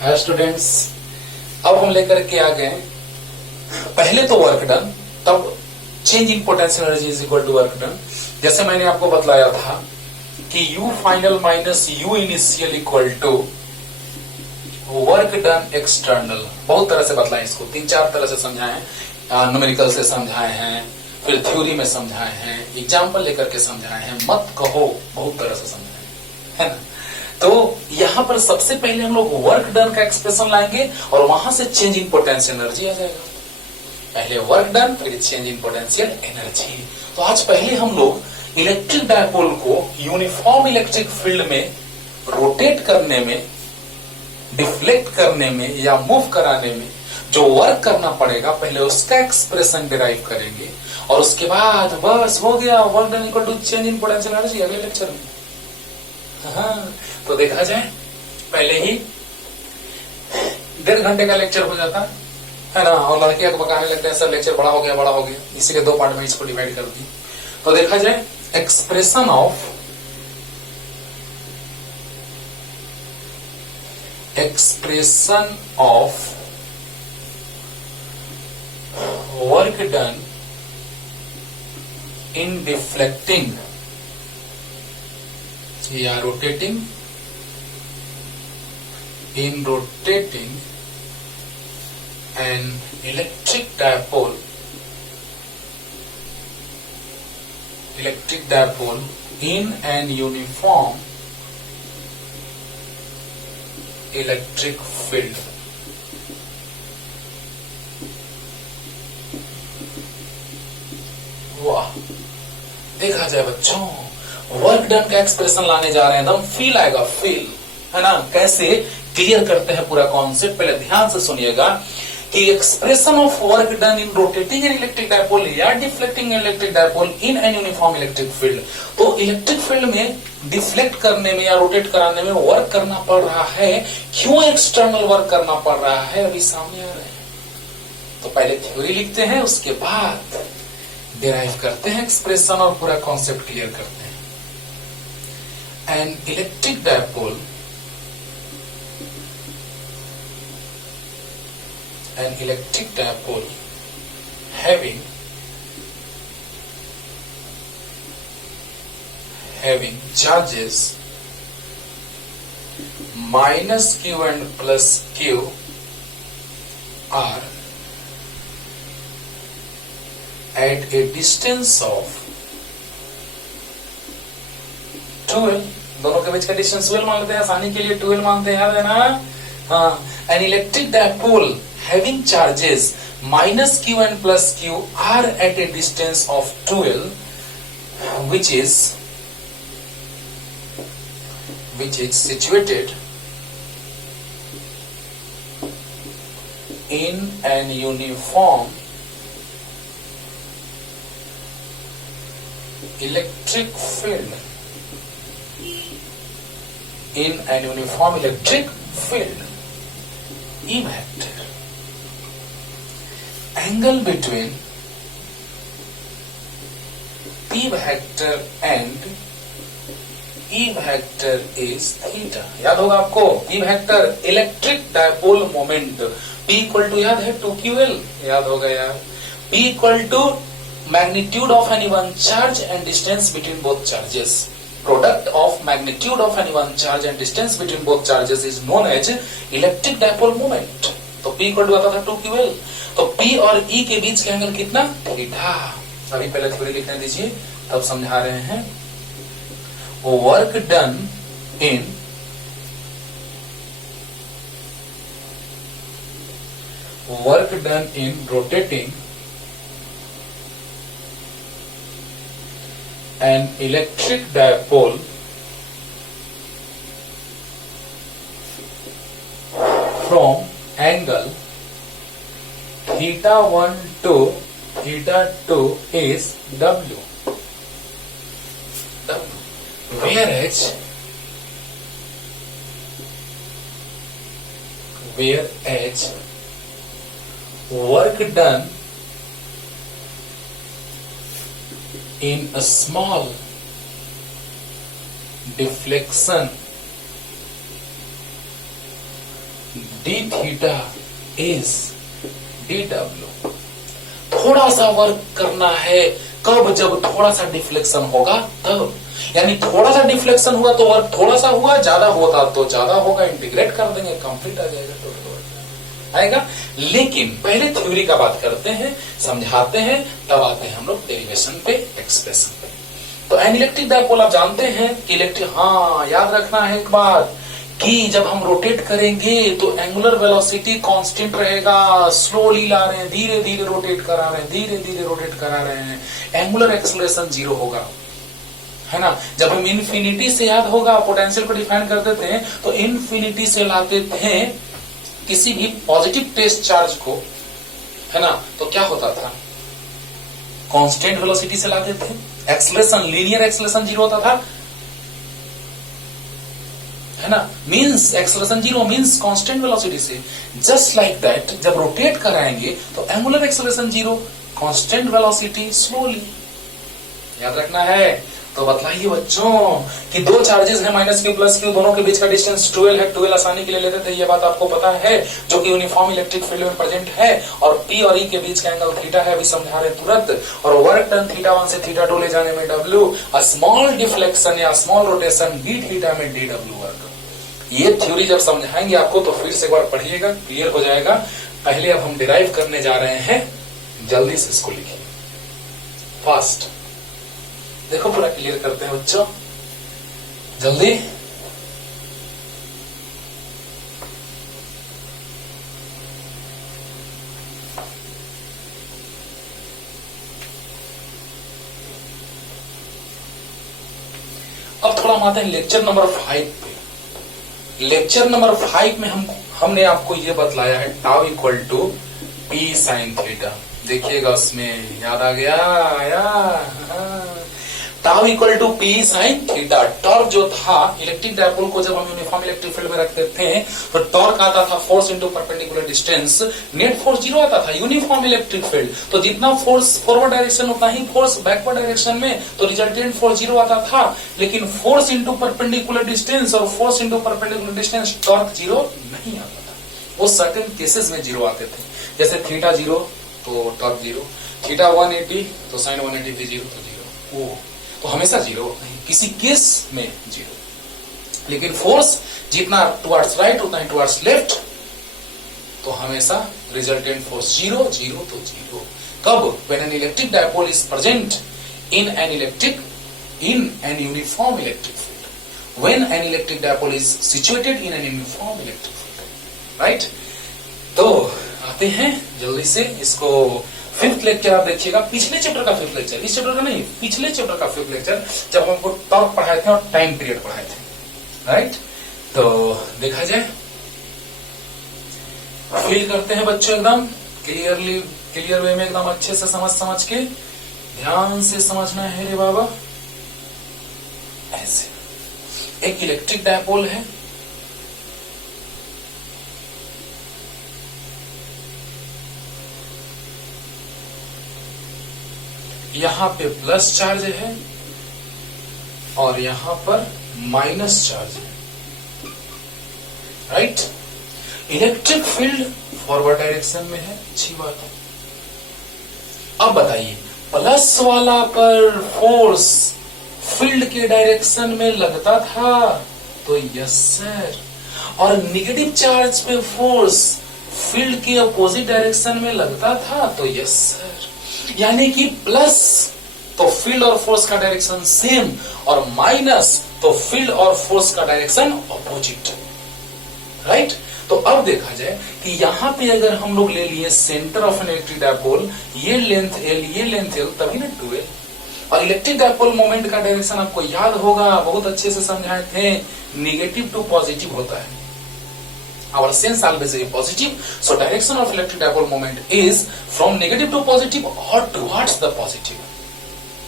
Hi students, अब हम लेकर के आ गए पहले तो वर्क डन, तब change in potential energy is equal to work done. जैसे मैंने आपको बतलाया था कि U final minus U initial equal to work done external. बहुत तरह से बतलाए इसको, 3-4 तरह से समझाए, न्यूमेरिकल से समझाए हैं, फिर थ्योरी में समझाए हैं, एग्जाम्पल लेकर के समझाए हैं, मत कहो बहुत तरह से समझाए, है ना। तो यहां पर सबसे पहले हम लोग वर्क डन का एक्सप्रेशन लाएंगे और वहां से चेंज इन पोटेंशियल एनर्जी आ जाएगा। पहले वर्क डन फिर चेंज इन पोटेंशियल एनर्जी। तो आज पहले हम लोग इलेक्ट्रिक डायपोल को यूनिफॉर्म इलेक्ट्रिक फील्ड में रोटेट करने में, डिफ्लेक्ट करने में या मूव कराने में जो वर्क करना पड़ेगा, पहले उसका एक्सप्रेशन डिराइव करेंगे और उसके बाद बस हो गया work done equal to change in potential energy अगले लेक्चर में। हाँ, तो देखा जाए पहले ही 1.5 घंटे का लेक्चर हो जाता है ना, और लड़कियां को पकाने लगते हैं सर लेक्चर बड़ा हो गया, इसीलिए 2 पार्ट में इसको डिवाइड कर दी। तो देखा जाए expression of work done in deflecting या rotating, in rotating an electric dipole in an uniform electric field। वाह, देखा जाए बच्चों, वर्क डन का एक्सप्रेशन लाने जा रहे हैं, एकदम फील आएगा, फील, है ना। कैसे क्लियर करते हैं पूरा कॉन्सेप्ट, पहले ध्यान से सुनिएगा कि expression of work done in rotating an electric dipole या deflecting electric dipole in an uniform electric field. तो इलेक्ट्रिक फील्ड में डिफ्लेक्ट करने में या रोटेट कराने में वर्क करना पड़ रहा है, क्यों एक्सटर्नल वर्क करना पड़ रहा है अभी सामने आ रहे हैं। तो पहले थ्योरी लिखते हैं, उसके बाद डिराइव करते हैं एक्सप्रेशन और पूरा कॉन्सेप्ट क्लियर करते हैं। N electric dipole an electric dipole having charges minus q and plus q are at a distance of 12। दोनों के बीच का डिस्टेंस 12 मान लेते हैं, आसानी के लिए 12 मानते हैं, याद है ना। हाँ, an electric dipole having charges minus q and plus q are at a distance of 12, which is situated in an uniform electric field, E vector, angle between P vector and E vector is theta। याद होगा आपको, E vector electric dipole moment, P equal to याद है 2ql, याद होगा यार। P equal to magnitude of any one charge and distance between both charges. Product of magnitude of any one charge and distance between both charges is known as electric dipole moment। तो P equal to आता था 2ql, तो P और E के बीच का angle कितना, theta. अभी पहले थ्योरी लिखने दीजिए, तब समझा रहे हैं। Work done in rotating an electric dipole from angle theta 1 to theta 2 is W, whereas work done in a small deflection D theta is D W. थोड़ा सा वर्क करना है कब? जब थोड़ा सा डिफ्लेक्शन होगा तब। यानी थोड़ा सा डिफ्लेक्शन हुआ तो वर्क थोड़ा सा हुआ, ज्यादा होता तो ज्यादा होगा, इंटीग्रेट कर देंगे, कंप्लीट आ जाएगा, टोटल वर्क आएगा। लेकिन पहले थ्योरी का बात करते हैं, समझाते हैं, तब आते हैं हम लोग डेरिवेशन पे, एक्सप्रेशन पे। तो एन इलेक्ट्रिक डायपोल आप जानते हैं कि इलेक्ट्रिक, हाँ याद रखना है एक बात कि जब हम रोटेट करेंगे तो एंगुलर वेलोसिटी कांस्टेंट रहेगा। स्लोली ला रहे हैं, धीरे धीरे रोटेट करा रहे हैं, धीरे धीरे रोटेट करा रहे हैं, एंगुलर एक्सेलरेशन 0 होगा, है ना। जब हम इन्फिनिटी से, याद होगा, पोटेंशियल को डिफाइन करते थे तो इन्फिनिटी से लाते थे किसी भी पॉजिटिव टेस्ट चार्ज को, है ना, तो क्या होता था? कांस्टेंट वेलोसिटी से लाते थे, एक्सेलरेशन, लीनियर एक्सेलरेशन 0 होता था, है ना। Means acceleration 0 means constant velocity से। जस्ट लाइक दैट जब रोटेट कराएंगे तो angular acceleration 0, constant velocity, slowly, याद रखना है। तो बतलाइए बच्चों कि दो चार्जेस है माइनस क्यू प्लस क्यू, दोनों के बीच का डिस्टेंस 12 है। 12 आसानी के लिए लेते थे, ये बात आपको पता है, जो कि यूनिफॉर्म इलेक्ट्रिक फील्ड में प्रेजेंट है। और पी और ई के बीच का एंगल थीटा है, अभी समझा रहे तुरंत। और वर्क डन थीटा 1 से थीटा 2 ले जाने में डब्ल्यू, स्मॉल डिफ्लेक्शन या स्मॉल रोटेशन डी थीटा में डी डब्ल्यू वर्क। ये थ्योरी जब समझाएंगे आपको तो फिर से एक बार पढ़िएगा, क्लियर हो जाएगा। पहले अब हम डिराइव करने जा रहे हैं, जल्दी से इसको लिखिए फास्ट। देखो पूरा क्लियर करते हैं बच्चों, जल्दी। अब थोड़ा हम आते हैं लेक्चर नंबर 5 पे। लेक्चर नंबर 5 में हमने आपको ये बतलाया है tau equal to P sine theta. देखिएगा उसमें याद आ गया, आया। Tau equal to P sine theta. Torque जो था इलेक्ट्रिक डायपोल को जब हम यूनिफॉर्म इलेक्ट्रिक फील्ड में रखते थे तो टॉर्क आता था force into perpendicular distance, net force 0 आता था यूनिफॉर्म इलेक्ट्रिक फील्ड। तो जितना फोर्स फॉरवर्ड डायरेक्शन उतना ही फोर्स बैकवर्ड डायरेक्शन में, तो रिजल्टेंट फोर्स 0 आता था। लेकिन फोर्स इंटू परपेंडिकुलर डिस्टेंस और force into perpendicular distance torque 0 नहीं आता था। वो सर्टेन केसेस में 0 आते थे, जैसे थीटा 0 तो टॉर्क 0, थीटा 180 तो साइन 180 भी 0 तो 0, वो तो हमेशा 0 नहीं, किसी केस में 0। लेकिन फोर्स जितना टुवर्ड्स राइट उतना ही टुवर्ड्स लेफ्ट, तो हमेशा रिजल्टेंट फोर्स 0 0 तो 0। कब? When an electric dipole is present in an uniform electric field, when an electric dipole is situated in an uniform electric field, right. तो आते हैं जल्दी से इसको। फिफ्थ लेक्चर आप देखिएगा, पिछले चैप्टर का फिफ्थ लेक्चर, इस चैप्टर का नहीं, पिछले चैप्टर का फिफ्थ लेक्चर, जब हमको टॉर्क पढ़ाए थे और टाइम पीरियड पढ़ाए थे, राइट। तो देखा जाए, फील करते हैं बच्चों एकदम क्लियर वे में, एकदम अच्छे से समझ के ध्यान से समझना है रे बाबा। ऐसे एक इलेक्ट्रिक डायपोल है, यहां पे प्लस चार्ज है और यहां पर माइनस चार्ज है, right. Electric field forward direction में है, अच्छी बात है। अब बताइए, प्लस वाला पर फोर्स फील्ड के डायरेक्शन में लगता था तो यस सर, और निगेटिव चार्ज पे फोर्स फील्ड के अपोजिट डायरेक्शन में लगता था तो यस सर। यानी कि प्लस तो फील्ड और फोर्स का डायरेक्शन सेम, और माइनस तो फील्ड और फोर्स का डायरेक्शन अपोजिट, राइट। तो अब देखा जाए कि यहां पे अगर हम लोग ले लिए centre of N electric dipole, ये लेंथ L, ये लेंथ L, तभी ना 2L। और इलेक्ट्रिक डायपोल मोमेंट का डायरेक्शन आपको याद होगा, बहुत अच्छे से समझाए थे, नेगेटिव टू पॉजिटिव होता है। Our sense always is positive, so direction of electric dipole moment is from negative to positive or towards the positive,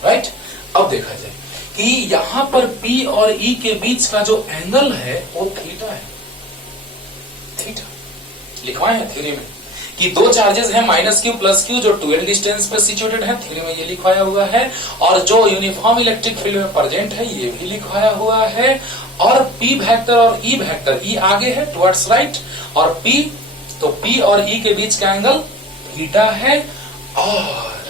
right? अब देखा जाए कि यहां पर P और E के बीच का जो एंगल है वो थीटा है, थीटा लिखवाए हैं थ्योरी में कि दो चार्जेस हैं माइनस क्यू प्लस क्यू, जो 12 डिस्टेंस पर सिचुएटेड है, थ्योरी में ये लिखवाया हुआ है। और जो यूनिफॉर्म इलेक्ट्रिक फील्ड में प्रेजेंट है ये भी लिखवाया हुआ है। और P वेक्टर और E वेक्टर, E आगे है टुवर्ड्स राइट और P, तो P और E के बीच का एंगल थीटा है। और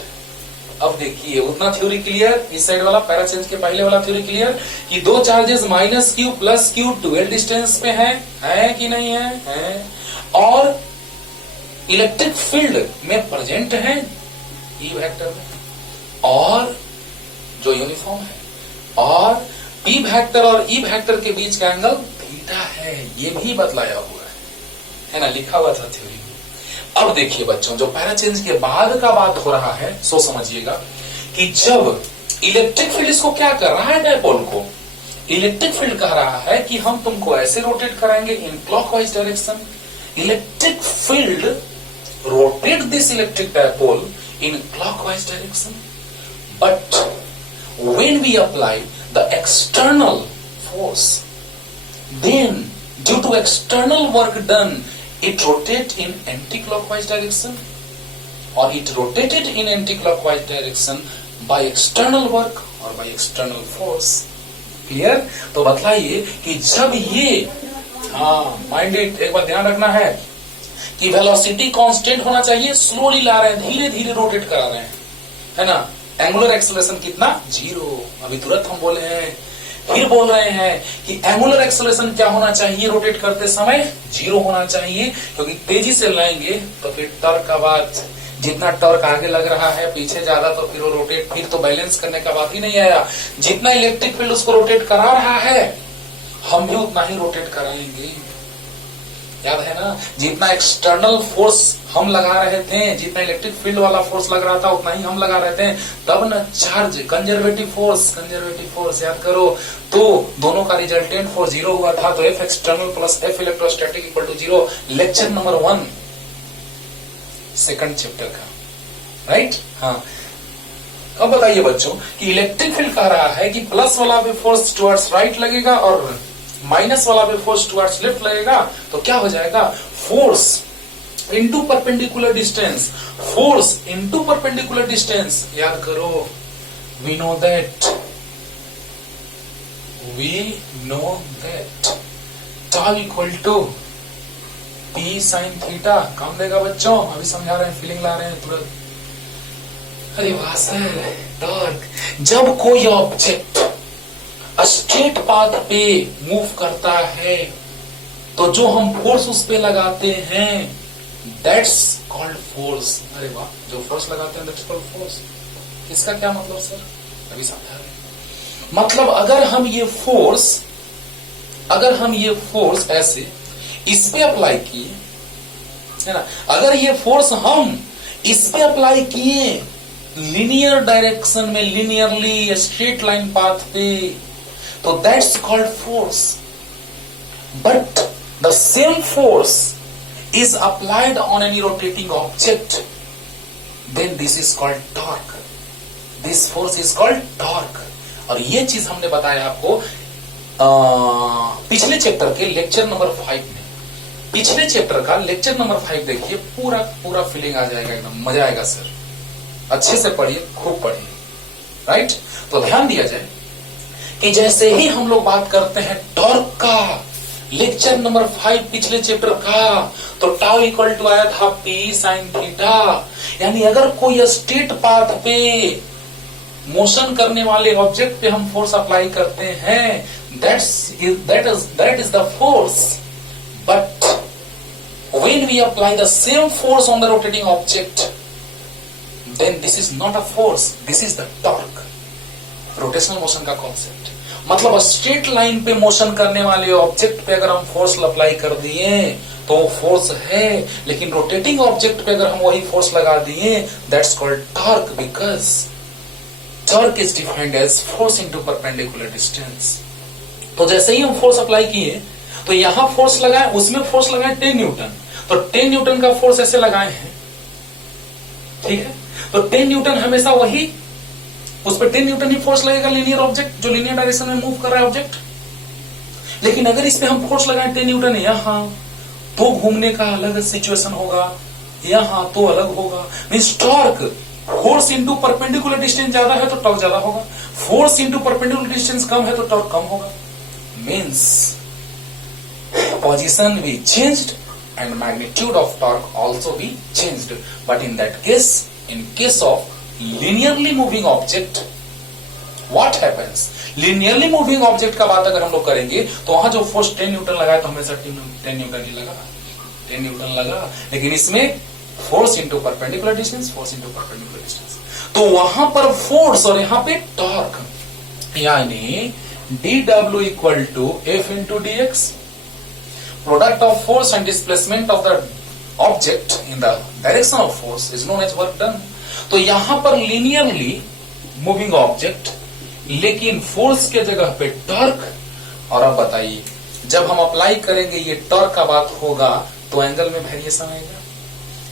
अब देखिए उतना थ्योरी क्लियर, इस साइड वाला पैराचेंज के पहले वाला थ्योरी क्लियर कि दो charges minus Q plus Q dual distance पे है कि नहीं है? और इलेक्ट्रिक फील्ड में प्रेजेंट है E वेक्टर में और जो यूनिफॉर्म है, और P वेक्टर और E वेक्टर के बीच का एंगल थीटा है, ये भी बतलाया हुआ है ना, लिखा हुआ था थ्योरी में। अब देखिए बच्चों, जो पैराचेंज के बाद का बात हो रहा है सो समझिएगा कि जब इलेक्ट्रिक फील्ड इसको क्या कर रहा है, डायपोल को इलेक्ट्रिक फील्ड कह रहा है कि हम तुमको ऐसे रोटेट कराएंगे in clockwise direction. Electric field rotate this electric dipole in clockwise direction, but when we apply the external force, then due to external work done, it rotates in anti-clockwise direction, or it rotated in anti-clockwise direction by external work or by external force. Clear? तो बतलाइए कि जब ये mind it, एक बार ध्यान रखना है कि velocity constant होना चाहिए, स्लोली ला रहे हैं, धीरे धीरे रोटेट करा रहे हैं, है ना। एंगुलर एक्सेलरेशन कितना? 0। अभी तुरंत हम बोले हैं, फिर बोल रहे हैं कि एंगुलर एक्सेलरेशन क्या होना चाहिए रोटेट करते समय? 0 होना चाहिए, क्योंकि तेजी से लाएंगे तो फिर टॉर्क का बात, जितना टॉर्क आगे लग रहा है पीछे ज्यादा, तो फिर वो रोटेट, फिर तो बैलेंस करने का बात ही नहीं आया। जितना इलेक्ट्रिक फील्ड उसको रोटेट करा रहा है, हम भी उतना ही रोटेट कराएंगे। याद है ना, जितना एक्सटर्नल फोर्स हम लगा रहे थे, जितना इलेक्ट्रिक फील्ड वाला फोर्स लग रहा था, उतना ही हम लगा रहे थे, तब न चार्ज कंजर्वेटिव फोर्स याद करो, तो दोनों का रिजल्टेंट फोर्स 0 हुआ था, तो F external plus F electrostatic equal to 0। Lecture number 1 second chapter का, राइट? हाँ, अब बताइए बच्चों कि इलेक्ट्रिक फील्ड कह रहा है कि प्लस वाला भी फोर्स टुवर्ड्स राइट लगेगा और माइनस वाला भी फोर्स टुवर्ड्स लेफ्ट लगेगा, तो क्या हो जाएगा? Force into perpendicular distance, force into perpendicular distance. याद करो, we know that tau equal to P sin theta. काम देगा बच्चों, अभी समझा रहे हैं, फीलिंग ला रहे हैं तुरंत। अरे वाह सर, टॉर्क, जब कोई ऑब्जेक्ट स्ट्रेट पाथ पे मूव करता है तो जो हम फोर्स उस पे लगाते हैं दैट्स कॉल्ड फोर्स। अरे वाह, जो फोर्स लगाते हैं दैट्स कॉल्ड फोर्स। इसका क्या मतलब सर? अभी समझा रहे। मतलब अगर हम ये फोर्स ऐसे इस पे अप्लाई किए, है ना, अगर ये फोर्स हम इस पे अप्लाई किए लीनियर डायरेक्शन में, लीनियरली स्ट्रेट लाइन पाथ पे, तो that's called force. But the same force is applied on any rotating object, then this is called torque. This force is called torque. और ये चीज हमने बताया आपको पिछले चैप्टर के लेक्चर नंबर 5 में। पिछले चैप्टर का लेक्चर नंबर 5 देखिए, पूरा फीलिंग आ जाएगा, एकदम मजा आएगा सर। अच्छे से पढ़िए, खूब पढ़िए, राइट? तो ध्यान दिया जाए कि जैसे ही हम लोग बात करते हैं टॉर्क का, लेक्चर नंबर 5 पिछले चैप्टर का, तो टाउ इक्वल टू आया था P sin थीटा। यानी अगर कोई स्ट्रेट पाथ पे मोशन करने वाले ऑब्जेक्ट पे हम फोर्स अप्लाई करते हैं, that is the force. But when we apply the same force on the rotating object, then this is not a force, this is the torque. Rotational motion का concept, मतलब straight line पे motion करने वाले object पे अगर हम force apply कर दिए तो फोर्स है, लेकिन रोटेटिंग ऑब्जेक्ट पे अगर हम वही फोर्स लगा दिए that's called torque, because torque is defined as force into perpendicular distance. तो जैसे ही हम फोर्स अप्लाई किए तो यहां फोर्स लगाए, उसमें फोर्स लगाए 10 न्यूटन, तो 10 न्यूटन का फोर्स ऐसे लगाए हैं, ठीक है? तो 10 न्यूटन हमेशा वही, उस पर 10 न्यूटन ही फोर्स लगेगा, लीनियर ऑब्जेक्ट जो लीनियर डायरेक्शन में मूव कर रहा है ऑब्जेक्ट। लेकिन अगर इस पे हम फोर्स लगाएं 10 न्यूटन यहां, तो घूमने का अलग सिचुएशन होगा, यहां तो अलग होगा। Means torque, force into perpendicular distance ज्यादा है तो टॉर्क ज्यादा होगा, फोर्स इंटू परपेंडिकुलर डिस्टेंस कम है तो टॉर्क कम होगा। means position be changed and magnitude of torque also be changed. But in that case, in case of linearly moving object, what happens? linearly moving object का बात अगर हम लोग करेंगे तो वहां जो फोर्स 10 न्यूटन लगा है तो हमेशा 10 न्यूटन ही लगा, 10 न्यूटन लगा। लेकिन इसमें force into perpendicular distance, force into perpendicular distance, तो वहां पर फोर्स और यहां पे टॉर्क, यानी dw equal to f into dx, product of force and displacement of the object in the direction of force is known as work done. तो यहां पर लीनियरली मूविंग ऑब्जेक्ट, लेकिन फोर्स के जगह पे टॉर्क। और अब बताइए, जब हम अप्लाई करेंगे ये टॉर्क का बात होगा तो एंगल में वेरिएशन आएगा,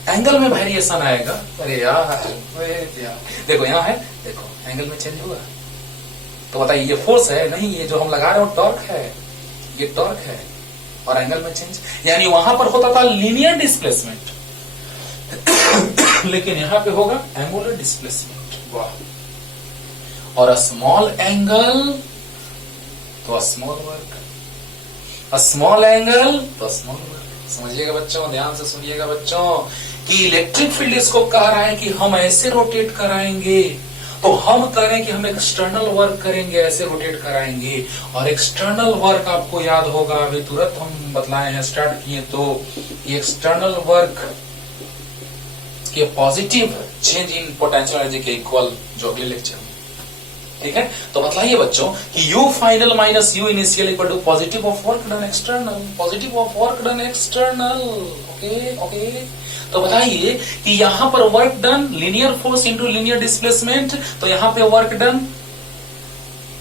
एंगल में वेरिएशन आएगा। अरे यार देखो यहां है, देखो एंगल में चेंज हुआ, तो बताइए ये फोर्स है नहीं, ये जो हम लगा रहे हैं वो टॉर्क है, ये टॉर्क है और एंगल में चेंज, यानी वहां पर होता था लीनियर डिस्प्लेसमेंट लेकिन यहां पे होगा एंगुलर डिस्प्लेसमेंट। वाह, और स्मॉल एंगल तो स्मॉल वर्क, स्मॉल एंगल तो स्मॉल वर्क। समझिएगा बच्चों, ध्यान से सुनिएगा बच्चों, कि इलेक्ट्रिक फील्ड इसको कह रहा है कि हम ऐसे रोटेट कराएंगे, तो हम कह रहे हैं कि हम एक्सटर्नल वर्क करेंगे, ऐसे रोटेट कराएंगे। और एक्सटर्नल वर्क आपको याद होगा, अभी तुरंत हम बतलाए हैं, स्टार्ट किए, तो एक्सटर्नल वर्क के positive change in potential energy के इक्वल जो अगले लेक्चर में, ठीक है। तो बताइए बच्चों कि u final minus u initial equal to positive of work done external, positive of work done external. Okay okay, तो बताइए कि यहां पर work done linear force into linear displacement, तो यहां पे work done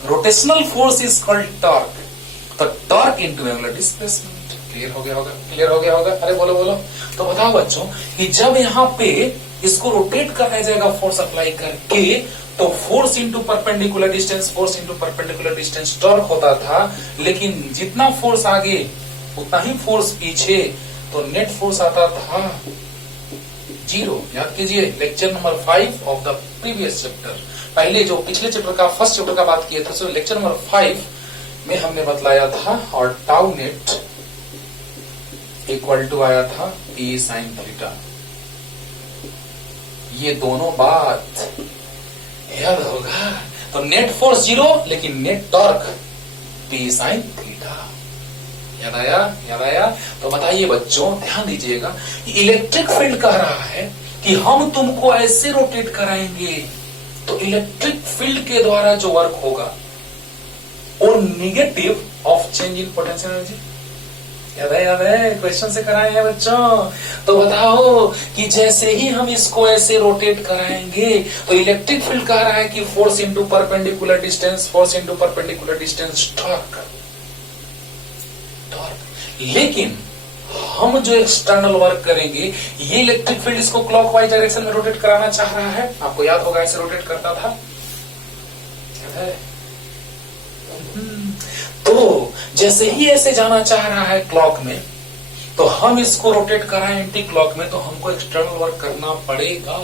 rotational force is called torque, तो torque into angular displacement. Clear हो गया होगा, क्लियर हो गया होगा, अरे बोलो बोलो। तो बताओ बच्चों कि जब यहां पे इसको रोटेट कराया जाएगा फोर्स अप्लाई करके, तो force into perpendicular distance, force into perpendicular distance torque होता था, लेकिन जितना फोर्स आगे उतना ही फोर्स पीछे, तो नेट फोर्स आता था 0। याद कीजिए lecture number 5 of the previous chapter, पहले जो पिछले चैप्टर का फर्स्ट चैप्टर का बात किया था, सो लेक्चर नंबर 5 में हमने बतलाया था, और टाउ नेट इक्वल टू आया था P साइन थीटा। ये दोनों बात याद होगा। तो नेट फोर्स 0 लेकिन net torque P sine theta. याद आया, याद आया। तो बताइए बच्चों, ध्यान दीजिएगा, इलेक्ट्रिक फील्ड कह रहा है कि हम तुमको ऐसे रोटेट कराएंगे, तो इलेक्ट्रिक फील्ड के द्वारा जो वर्क होगा वो negative of change in potential energy. याद है, क्वेश्चन से कराए हैं बच्चों। तो बताओ कि जैसे ही हम इसको ऐसे रोटेट कराएंगे, तो इलेक्ट्रिक फील्ड कह रहा है कि force into perpendicular distance, force into perpendicular distance torque, लेकिन हम जो एक्सटर्नल वर्क करेंगे, ये इलेक्ट्रिक फील्ड इसको क्लॉकवाइज डायरेक्शन में रोटेट कराना चाह रहा है। आपको याद होगा ऐसे रोटेट करता था। तो जैसे ही ऐसे जाना चाह रहा है क्लॉक में, तो हम इसको रोटेट कराएं एंटी क्लॉक में, तो हमको एक्सटर्नल वर्क करना पड़ेगा।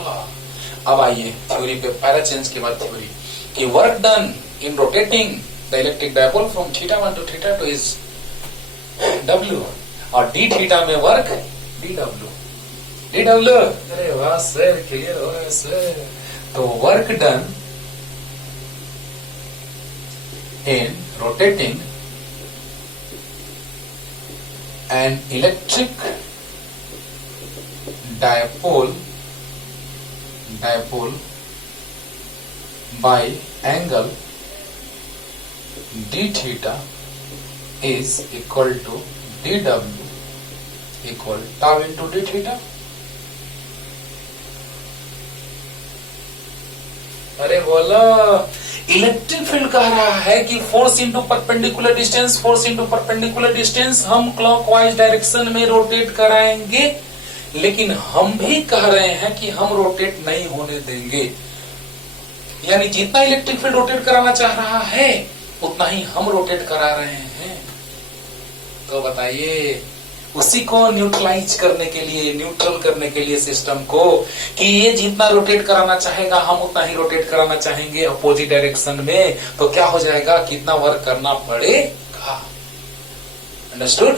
अब आइए थ्योरी पे, पैरा चेंज के बाद थ्योरी, कि work done in rotating the electric dipole from θ1 to θ2 is W, और d थीटा में वर्क dw। अरे वाह सर, क्लियर हो गया सर। तो work done in rotating an electric dipole by angle d theta is equal to dw equal tau into d theta। अरे बोला, electric field कह रहा है कि force into perpendicular distance, force into perpendicular distance हम clockwise direction में rotate कराएंगे, लेकिन हम भी कह रहे हैं कि हम रोटेट नहीं होने देंगे। यानी जितना इलेक्ट्रिक फील्ड रोटेट कराना चाह रहा है उतना ही हम रोटेट करा रहे हैं। तो बताइए, उसी को न्यूट्रलाइज करने के लिए, न्यूट्रल करने के लिए सिस्टम को, कि ये जितना रोटेट कराना चाहेगा हम उतना ही रोटेट कराना चाहेंगे अपोजिट डायरेक्शन में, तो क्या हो जाएगा, कितना वर्क करना पड़ेगा। अंडरस्टूड।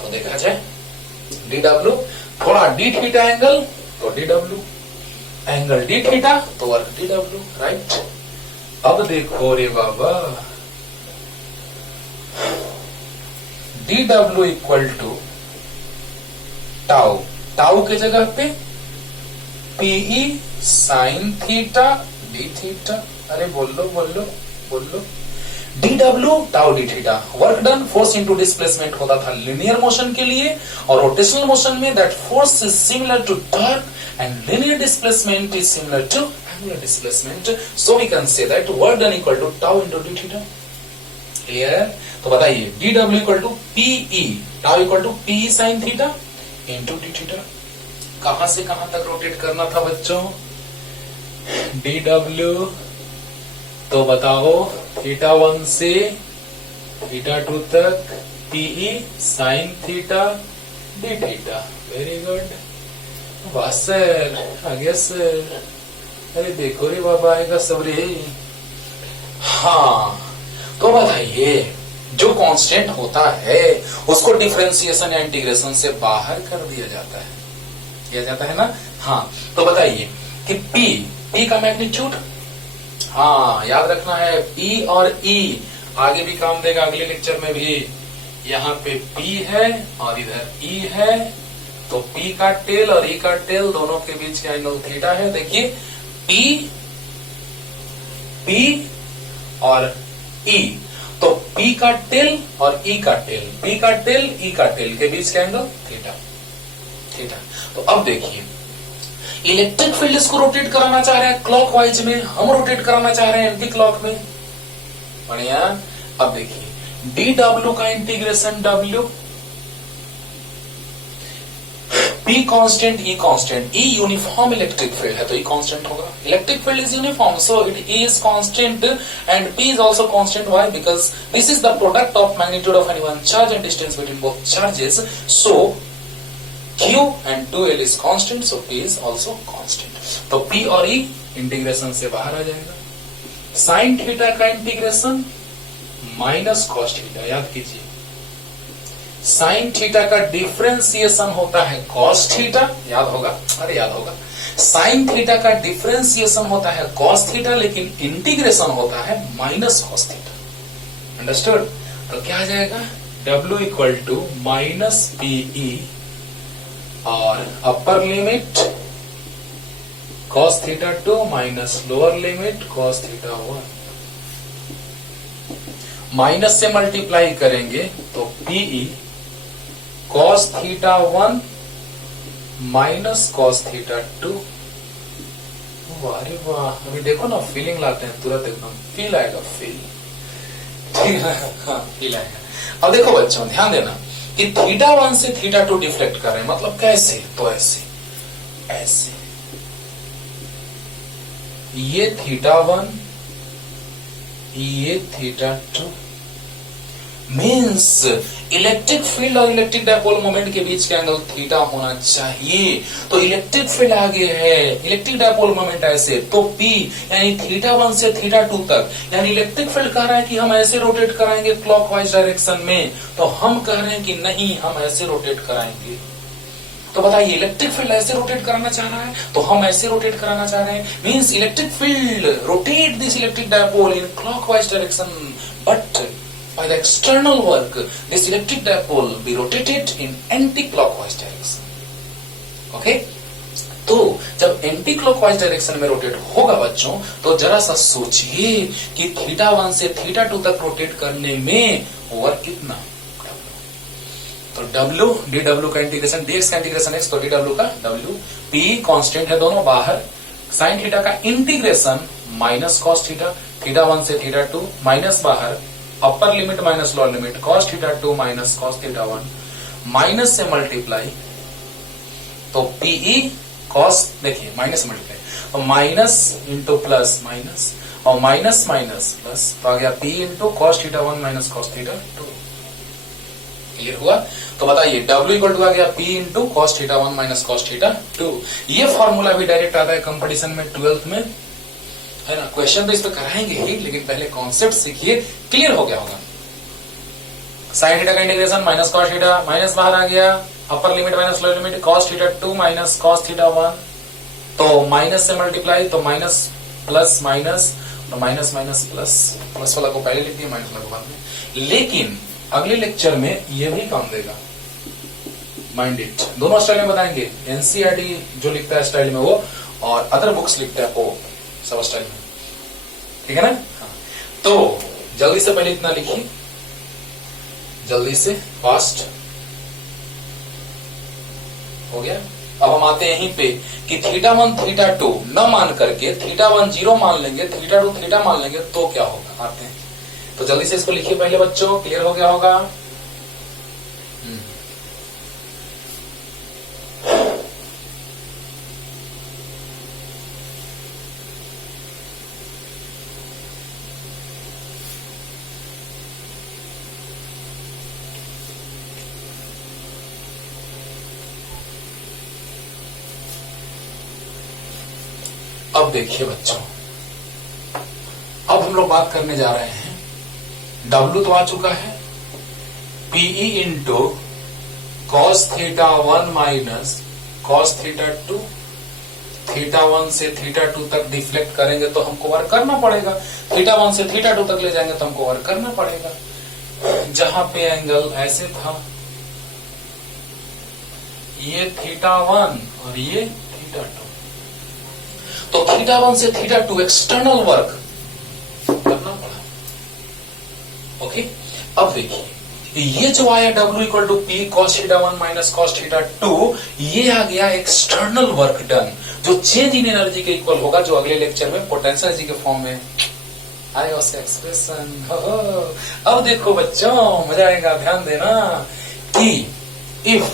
तो देखा जाए डी डब्ल्यू, थोड़ा डी थीटा एंगल तो D W, angle D theta तो वर्क डी डब्ल्यू, राइट। अब देखो रे बाबा, D W equal to tau, tau के जगह पे PE sine theta d theta, अरे बोलो बोलो बोलो, D W tau D theta. Work done force into displacement होता था लिनियर मोशन के लिए, और रोटेशनल मोशन में that force is similar to torque and linear displacement is similar to angular displacement, so we can say that work done equal to tau into d theta. Clear है? तो बताइए d W equal to PE, tau equal to PE sine theta into d theta. कहां से कहां तक rotate करना था बच्चों? डी डब्ल्यू तो बताओ थीटा 1 से थीटा 2 तक PE sine theta d theta. Very good, वाह सर, आगे सर, अरे देखो रे बाबा आएगा सब रे। हाँ, तो बताइए जो कांस्टेंट होता है उसको डिफरेंशिएशन या इंटीग्रेशन से बाहर कर दिया जाता है, किया जाता है ना। हाँ, तो बताइए कि पी का मैग्नीट्यूड, हाँ याद रखना है, पी और ई आगे भी काम देगा, अगले लेक्चर में भी। यहाँ पे पी है और इधर ई है, तो पी का टेल और ई का टेल दोनों के बीच का एंगल थीटा है। देखिए पी और ई, तो पी का टेल और ई का टेल, पी का टेल ई का टेल के बीच का एंगल थीटा, थीटा। तो अब देखिए इलेक्ट्रिक फील्ड इसको रोटेट कराना चाह रहे हैं क्लॉकवाइज में, हम रोटेट कराना चाह रहे हैं एंटी क्लॉक में। बढ़िया। अब देखिए डी डब्ल्यू का इंटीग्रेशन डब्ल्यू, पी कांस्टेंट ई कांस्टेंट, ई यूनिफॉर्म इलेक्ट्रिक फील्ड है तो ई कांस्टेंट होगा, electric field is uniform so it is constant and P is also constant. Why? Because this is the product of magnitude of any one charge and distance between both charges, so Q and 2L is constant, so P is also constant. तो P और E integration से बाहर आ जाएगा। Sine theta का integration minus cos theta, याद कीजिए sine theta का differentiation होता है कॉस थीटा, याद होगा, अरे याद होगा, साइन थीटा का डिफरेंशिएशन होता है कॉस थीटा, लेकिन इंटीग्रेशन होता है माइनस कॉस थीटा। अंडरस्टूड? तो क्या आ जाएगा? W equal to minus P E upper limit cos theta 2 minus lower limit cos theta 1, minus से मल्टीप्लाई करेंगे तो P cos theta 1 minus cos theta 2। वाह वाह, अभी देखो ना फीलिंग लाते हैं तुरंत, एकदम फील आएगा, फील, ठीक है, हाँ फील आएगा। अब देखो बच्चों ध्यान देना कि थीटा 1 से थीटा 2 डिफ्लेक्ट कर रहे हैं, मतलब कैसे? तो ऐसे ऐसे, ये थीटा 1 ये थीटा 2, मीन्स इलेक्ट्रिक फील्ड और इलेक्ट्रिक डायपोल मोमेंट के बीच का एंगल थीटा होना चाहिए। तो इलेक्ट्रिक फील्ड आगे है, इलेक्ट्रिक डायपोल मोमेंट ऐसे, तो P यानी थीटा 1 से थीटा 2 तक, यानी इलेक्ट्रिक फील्ड कह रहा है कि हम ऐसे रोटेट कराएंगे क्लॉकवाइज डायरेक्शन में, तो हम कह रहे हैं कि नहीं हम ऐसे रोटेट कराएंगे। तो बताइए इलेक्ट्रिक फील्ड ऐसे रोटेट कराना चाह रहा है तो हम ऐसे रोटेट कराना चाह रहे हैं, means electric field rotate this electric dipole in clockwise direction, but by the external work this electric dipole be rotated in anti-clockwise direction. Okay? तो जब एंटी क्लॉकवाइज डायरेक्शन में रोटेट होगा बच्चों, तो जरा सा सोचिए कि थीटा 1 से थीटा 2 तक रोटेट करने में वर्क कितना, तो W डी डब्ल्यू का इंटीग्रेशन dx का इंटीग्रेशन x, तो डी डब्ल्यू का W, P कांस्टेंट है दोनों बाहर, साइन थीटा का integration minus cos theta, theta 1 से थीटा 2 माइनस बाहर, upper limit minus lower limit cos theta 2 minus cos theta 1, minus से मल्टीप्लाई तो पीई cos, देखिए माइनस मल्टीप्लाई तो माइनस इंटू प्लस माइनस और माइनस माइनस प्लस, तो आ गया P into cos theta 1 minus cos theta 2। Clear हुआ? तो बताइए W इक्वल टू आ गया P into cos theta 1 minus cos theta 2। ये फॉर्मूला भी डायरेक्ट आता है कंपटीशन में 12th में, है ना। क्वेश्चन तो इस पर कराएंगे ही, लेकिन पहले कॉन्सेप्ट सीखिए, क्लियर हो गया होगा। साइन थीटा का integration minus cos theta, minus बाहर आ गया, upper limit minus lower limit, cos theta 2 minus cos theta 1, तो माइनस से मल्टीप्लाई, तो माइनस प्लस माइनस, तो माइनस माइनस प्लस, प्लस वाला को पहले लिख दिया, माइनस वाला को बाद में। लेकिन अगले लेक्चर में ये भी काम देगा, माइंड इट। दोनों स्टाइल में बताएंगे, एनसीईआरटी जो लिखता है स्टाइल में वो, और अदर बुक्स लिखता है वो सब स्टाइल में, ठीक है ना। हाँ। तो जल्दी से पहले इतना लिखिए, जल्दी से, फास्ट हो गया। अब हम आते हैं यहीं पे कि थीटा 1 थीटा 2 न मान करके थीटा 1 0 मान लेंगे, थीटा 2 थीटा मान लेंगे तो क्या होगा, आते हैं। तो जल्दी से इसको लिखिए पहले बच्चों, क्लियर हो गया होगा। अब देखिए बच्चों, अब हम लोग बात करने जा रहे हैं, W तो आ चुका है, PE into cos theta 1 minus cos theta 2, theta 1 से थीटा 2 तक डिफ्लेक्ट करेंगे तो हमको वर्क करना पड़ेगा, थीटा 1 से थीटा 2 तक ले जाएंगे तो हमको वर्क करना पड़ेगा। जहां पे एंगल ऐसे था, ये थीटा 1 और ये थीटा 2, तो थीटा 1 से थीटा 2 एक्सटर्नल वर्क करना पड़ा। ओके, अब देखिए ये जो आया W equal to P cos theta 1 minus cos theta 2, ये आ गया एक्सटर्नल वर्क डन, जो चेंज इन एनर्जी के इक्वल होगा, जो अगले लेक्चर में पोटेंशियल एनर्जी के फॉर्म में आएगा उसका एक्सप्रेशन। अब देखो बच्चों, मजा आएगा, ध्यान देना कि if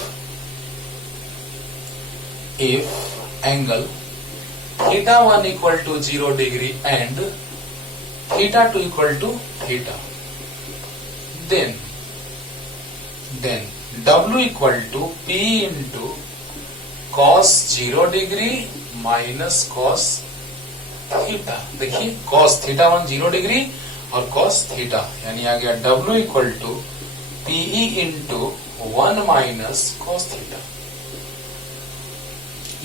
angle theta 1 equal to 0 degree and theta 2 equal to theta, then W equal to P into cos 0 degree minus cos theta. देखिए कॉस थीटा 1 0 डिग्री और कॉस थीटा, यानी आ गया W equal to PE into 1 minus cos theta.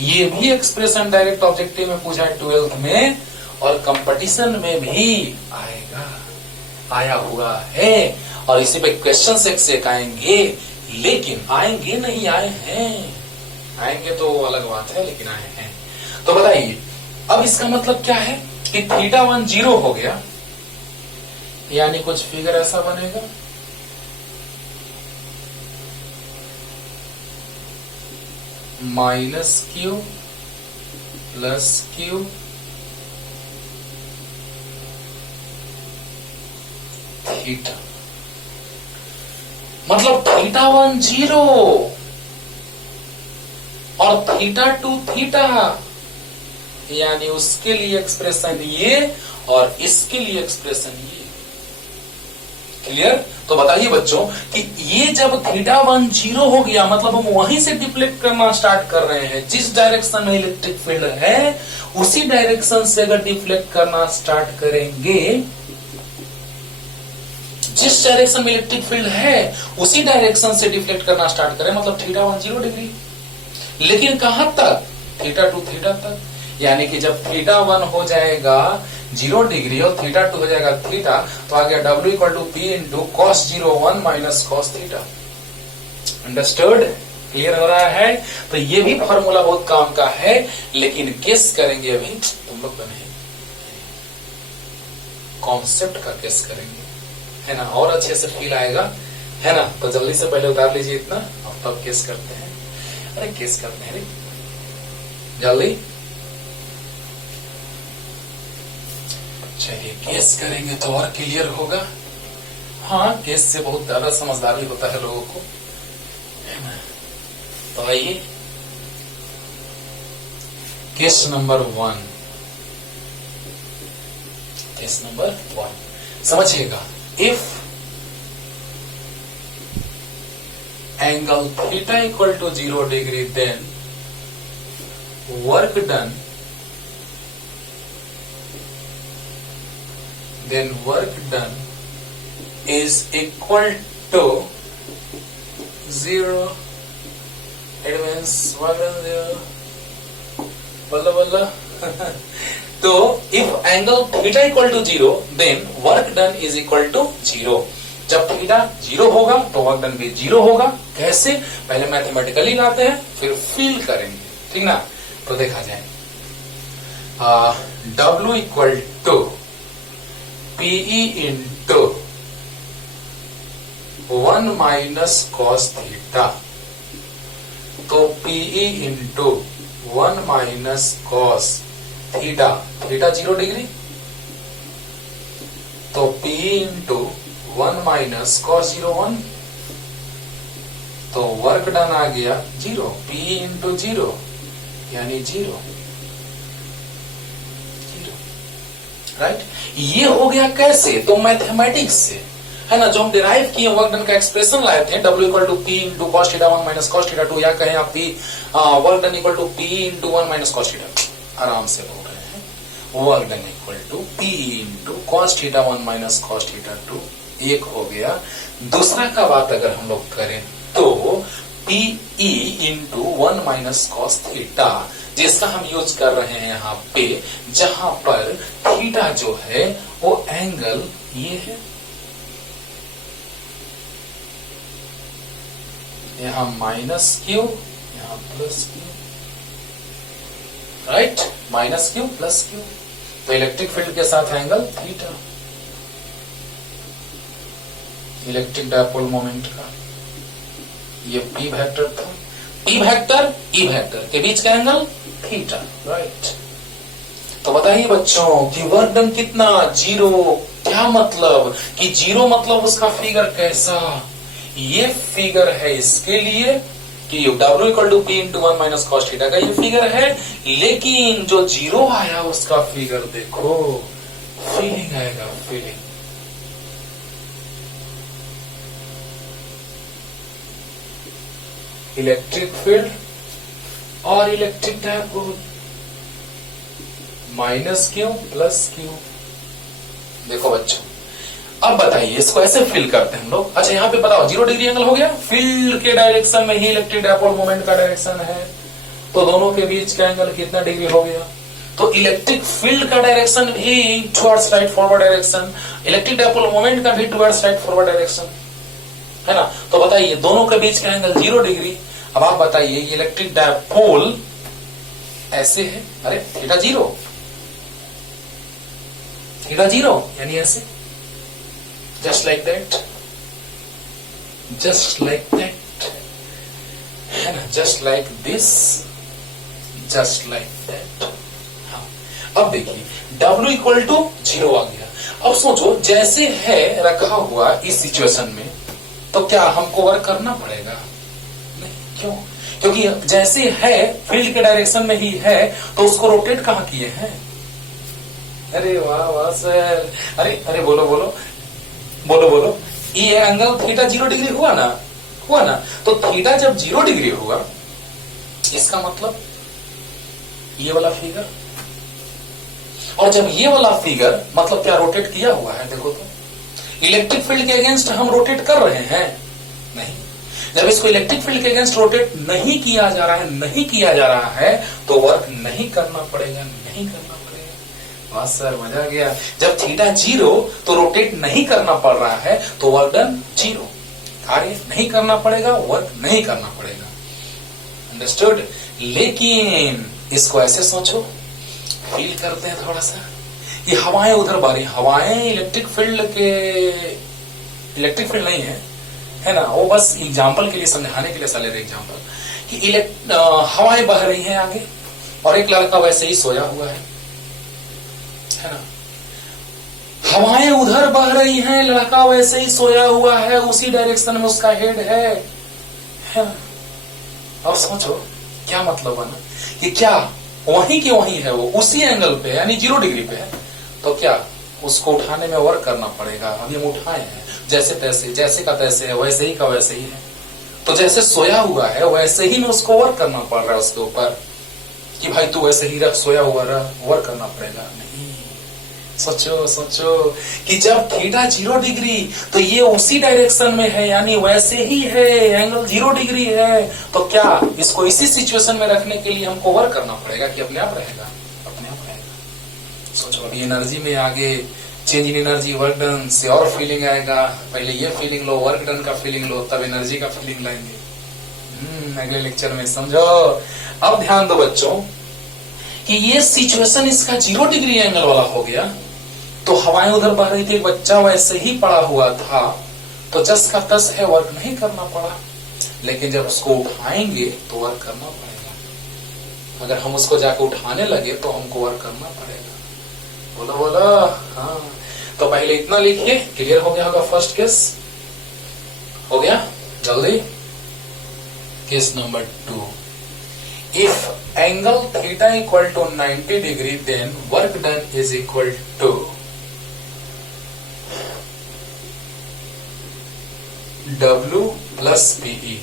ये भी expression direct objective में पूछा है 12th में, और कंपटीशन में भी आएगा, आया हुआ है, और इसी पे क्वेश्चन से आएंगे, लेकिन आएंगे नहीं, आए हैं, आएंगे तो अलग बात है, लेकिन आए हैं। तो बताइए अब इसका मतलब क्या है कि थीटा 1 0 हो गया, यानी कुछ फिगर ऐसा बनेगा, minus Q plus Q theta, मतलब थीटा 1 0 और थीटा 2 थीटा, यानी उसके लिए एक्सप्रेशन ये और इसके लिए एक्सप्रेशन ये। क्लियर? तो बताइए बच्चों कि ये जब थीटा 1 0 हो गया, मतलब हम वहीं से डिफ्लेक्ट करना स्टार्ट कर रहे हैं, जिस डायरेक्शन में इलेक्ट्रिक फील्ड है उसी डायरेक्शन से अगर डिफ्लेक्ट करना स्टार्ट करेंगे, जिस डायरेक्शन में इलेक्ट्रिक फील्ड है उसी डायरेक्शन से डिफ्लेक्ट करना स्टार्ट करें, मतलब थीटा 1 0 डिग्री, लेकिन कहां तक, थीटा 2 थीटा तक, यानी कि जब थीटा 1 हो जाएगा 0 डिग्री और थीटा 2 हो जाएगा थीटा, तो आ गया W equal to P into cos 0 1 minus cos theta. Understood? Clear हो रहा है? तो ये भी फॉर्मूला बहुत काम का है, लेकिन केस करेंगे अभी तुम लोग नहीं, कॉन्सेप्ट का केस करेंगे, है ना, और अच्छे से फील आएगा, है ना। तो जल्दी से पहले उतार लीजिए इतना, अब तब केस करते हैं, अरे केस करते हैं जल्दी। चलिए केस करेंगे तो और क्लियर होगा। हाँ, केस से बहुत ज्यादा समझदारी होता है लोगों को, है ना। तो आइए केस नंबर 1, केस नंबर 1 समझिएगा। If angle theta equal to 0 degree, then work done, is equal to 0, it means work done 0. बल्ला बल्ला तो if angle theta equal to 0, then work done is equal to 0. जब theta 0 होगा तो work done भी 0 होगा. कैसे? पहले मैथमेटिकली लाते हैं, फिर फील करेंगे, ठीक ना. तो देखा जाए W equal to PE into 1 minus cos theta. तो PE into 1 minus cos theta, theta 0 degree, तो PE इंटू 1 माइनस कॉस 0 1, तो वर्क डन आ गया 0. PE इंटू 0 यानी 0. राइट. ये हो गया कैसे? तो मैथमेटिक्स से, है ना, जो हम डिराइव किए वर्क डन का एक्सप्रेशन लाए थे, W equal to P into cos theta 1 minus cos theta 2, या कहें आप work done equal to P into 1 minus cos theta. आराम से बोल रहे हैं. Work done equal to P into cos theta 1 minus cos theta 2, एक हो गया. दूसरा का बात अगर हम लोग करें तो PE into 1 minus cos theta, जिसका हम यूज कर रहे हैं यहाँ पे, जहां पर थीटा जो है वो एंगल ये है, यहां माइनस क्यू, यहां plus Q. Right. Minus Q plus Q, तो इलेक्ट्रिक फील्ड के साथ angle theta. Electric dipole moment का ये P वेक्टर था. P वेक्टर E वेक्टर के बीच का एंगल थीटा. राइट. तो बताइए बच्चों कि वर्क डन कितना? 0. क्या मतलब कि 0 मतलब उसका फिगर कैसा? ये फिगर है इसके लिए कि W equal to P into 1 minus cos theta का ये फिगर है, लेकिन जो 0 आया उसका फिगर देखो. फीलिंग आएगा, फीलिंग. इलेक्ट्रिक फील्ड और electric dipole, minus Q plus Q. देखो बच्चों, अब बताइए इसको ऐसे फील करते हैं हम लोग. अच्छा यहाँ पे बताओ 0 डिग्री एंगल हो गया, फील्ड के डायरेक्शन में ही इलेक्ट्रिक डायपोल मोमेंट का डायरेक्शन है, तो दोनों के बीच का एंगल कितना डिग्री हो गया? तो इलेक्ट्रिक फील्ड का डायरेक्शन भी towards right forward direction, electric dipole moment का भी टुवर्ड्स राइट फॉरवर्ड डायरेक्शन, है ना. तो बताइए दोनों के बीच का एंगल 0 डिग्री. अब आप बताइए इलेक्ट्रिक डायपोल ऐसे है, अरे थीटा 0, थीटा 0 यानी ऐसे, just like that, just like that, है ना, just like this, just like that. हाँ. अब देखिए W इक्वल टू 0 आ गया. अब सोचो जैसे है रखा हुआ इस सिचुएशन में, तो क्या हमको वर्क करना पड़ेगा? नहीं. क्यों? क्योंकि जैसे है फील्ड के डायरेक्शन में ही है, तो उसको रोटेट कहां किए हैं? अरे वाह वाह सर, अरे अरे बोलो बोलो बोलो बोलो. ये एंगल थीटा 0 डिग्री हुआ ना, हुआ ना. तो थीटा जब 0 डिग्री हुआ, इसका मतलब ये वाला फिगर, और जब ये वाला फिगर मतलब क्या रोटेट किया हुआ है? देखो तो इलेक्ट्रिक फील्ड के अगेंस्ट हम रोटेट कर रहे हैं? नहीं. जब इसको इलेक्ट्रिक फील्ड के अगेंस्ट रोटेट नहीं किया जा रहा है, नहीं किया जा रहा है, तो वर्क नहीं करना पड़ेगा, नहीं करना पड़ेगा. वाह सर मजा आ गया. जब थीटा 0 तो रोटेट नहीं करना पड़ रहा है, तो वर्क डन 0. कार्य नहीं करना पड़ेगा, वर्क नहीं करना पड़ेगा. अंडरस्टूड. लेकिन इसको ऐसे सोचो, फील करते हैं थोड़ा सा कि हवाएं उधर बारी, हवाएं इलेक्ट्रिक फील्ड के, इलेक्ट्रिक फील्ड नहीं है ना, वो बस एग्जांपल के लिए समझाने के लिए ले रहे एग्जांपल कि हवाएं बह रही हैं आगे, और एक लड़का वैसे ही सोया हुआ है ना. हवाएं उधर बह रही हैं, लड़का वैसे ही सोया हुआ है, उसी डायरेक्शन में उसका हेड है ना. अब सोचो क्या मतलब बना कि क्या वहीं के वहीं है, वो उसी एंगल पे यानी 0 डिग्री पे है, तो क्या उसको उठाने में वर्क करना पड़ेगा? अभी हम उठाए हैं जैसे तैसे, जैसे का तैसे है, वैसे ही का वैसे ही है. तो जैसे सोया हुआ है वैसे ही में उसको वर्क करना पड़ रहा है उसके ऊपर, कि भाई तू वैसे ही रख, सोया हुआ रह, वर्क करना पड़ेगा. नहीं, सोचो सोचो कि जब थीटा 0 डिग्री तो ये उसी डायरेक्शन में है, यानी वैसे ही है, एंगल 0 डिग्री है, तो क्या इसको इसी सिचुएशन में रखने के लिए हमको वर्क करना पड़ेगा कि अपने आप रहेगा? अपने आप रहेगा। सोचो अभी एनर्जी में आगे change in energy work done से और फीलिंग आएगा। पहले ये फीलिंग लो, वर्क डन का फीलिंग लो, तब एनर्जी का फीलिंग लाएंगे अगले लेक्चर में, समझो। अब ध्यान दो बच्चों कि ये सिचुएशन इसका 0 डिग्री एंगल वाला हो गया, तो हवाएं उधर बह रही थी, बच्चा वैसे ही पड़ा हुआ था, तो जस का तस है, वर्क नहीं करना पड़ा। लेकिन जब उसको उठाएंगे तो वर्क करना पड़ेगा। अगर हम उसको जाकर उठाने लगे तो हमको वर्क करना पड़ेगा। बोलो बोलो। हाँ, तो पहले इतना लिखिए, क्लियर हो गया होगा। फर्स्ट केस हो गया, जल्दी। Case number 2, if angle theta equal to 90 degree then work done is equal to W plus PE।